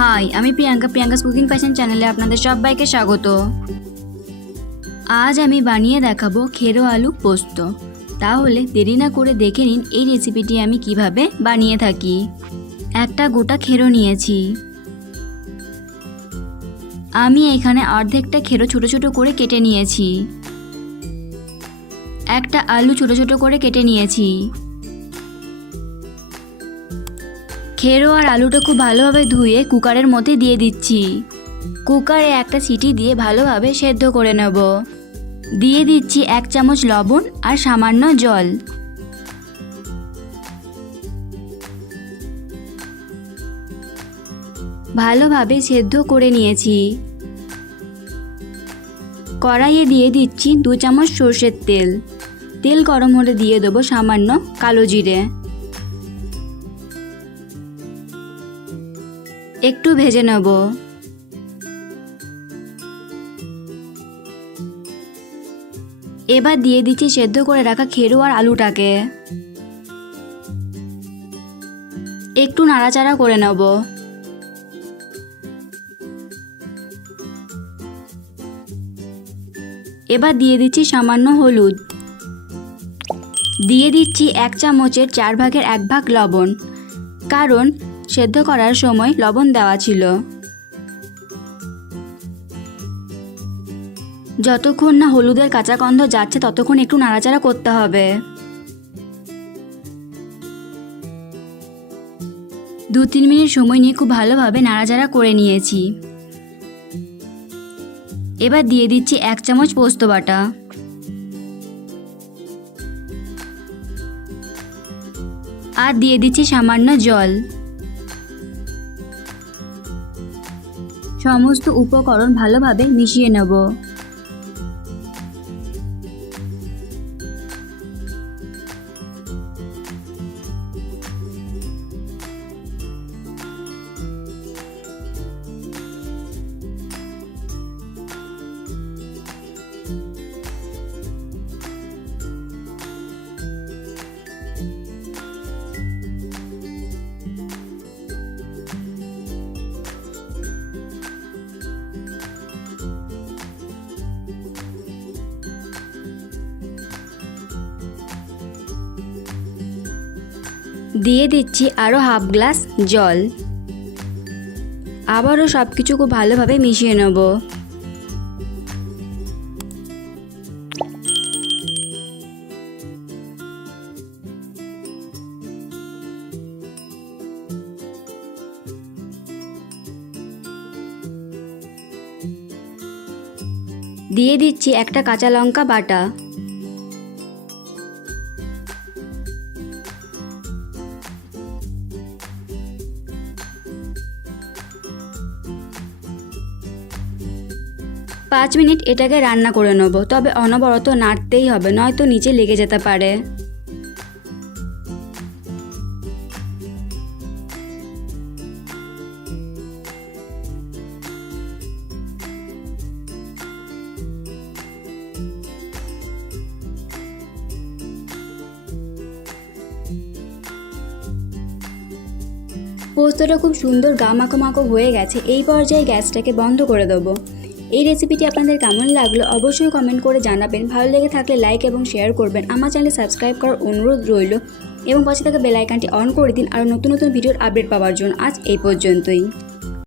High, আমি Priyanka's cooking passion চ্যানেলে আপনাদের সবাইকে স্বাগত। আজ আমি বানিয়ে দেখাবো খেরো আলু পোস্ত। তাহলে দেরি না করে দেখে নিন এই রেসিপিটি আমি কিভাবে বানিয়ে থাকি। একটা গোটা খেরো নিয়েছি। আমি এখানে অর্ধেকটা খেরো ছোট ছোট করে কেটে নিয়েছি। একটা আলু ছোট ছোট করে কেটে নিয়েছি। খেরো আর আলুটা খুব ভালোভাবে ধুয়ে কুকারের মধ্যে দিয়ে দিচ্ছি। কুকারে একটা সিটি দিয়ে ভালোভাবে সেদ্ধ করে নেব। দিয়ে দিচ্ছি 1 চামচ লবণ আর সামান্য জল। ভালোভাবে সেদ্ধ করে নিয়েছি। কড়াইয়ে দিয়ে দিচ্ছি 2 চামচ সরষের তেল। তেল গরম হলে দিয়ে দেবো সামান্য কালো জিরে। একটু ভেজে নেব। এবার দিয়ে দিচ্ছি সেদ্ধ করে রাখা খেরো আর আলুটাকে। একটু নাড়াচাড়া করে নেব। এবার দিয়ে দিচ্ছি সামান্য হলুদ। দিয়ে দিচ্ছি 1 চামচের 4 ভাগের 1 ভাগ লবণ, কারণ সেদ্ধ করার সময় লবণ দেওয়া ছিল। যতক্ষণ না হলুদের কাঁচা গন্ধ যাচ্ছে ততক্ষণ একটু নাড়াচাড়া করতে হবে। 2-3 মিনিট সময় নিয়ে খুব ভালোভাবে নাড়াচাড়া করে নিয়েছি। এবার দিয়ে দিচ্ছি 1 চামচ পোস্ত বাটা। আর দিয়ে দিচ্ছি সামান্য জল। সমস্ত উপকরণ ভালোভাবে মিশিয়ে নেব। দিয়ে দিচ্ছি আরও হাফ গ্লাস জল। আবারও সব কিছু খুব ভালোভাবে মিশিয়ে নেব। দিয়ে দিচ্ছি একটা কাঁচা লঙ্কা বাটা। পাঁচ মিনিট এটাকে রান্না করে নেব, তবে অনবরত নাড়তেই হবে, নয়তো নিচে লেগে যেতে পারে। পোস্তটা খুব সুন্দর মাখো মাখো হয়ে গেছে। এই পর্যায়ে গ্যাসটাকে বন্ধ করে দেবো। এই রেসিপিটি আপনাদের কেমন লাগলো অবশ্যই কমেন্ট করে জানাবেন। ভালো লেগে থাকলে লাইক এবং শেয়ার করবেন। আমার চ্যানেলে সাবস্ক্রাইব করার অনুরোধ রইল এবং পাশে থাকা বেল আইকনটি অন করে দিন আরও নতুন নতুন ভিডিওর আপডেট পাওয়ার জন্য। আজ এই পর্যন্তই।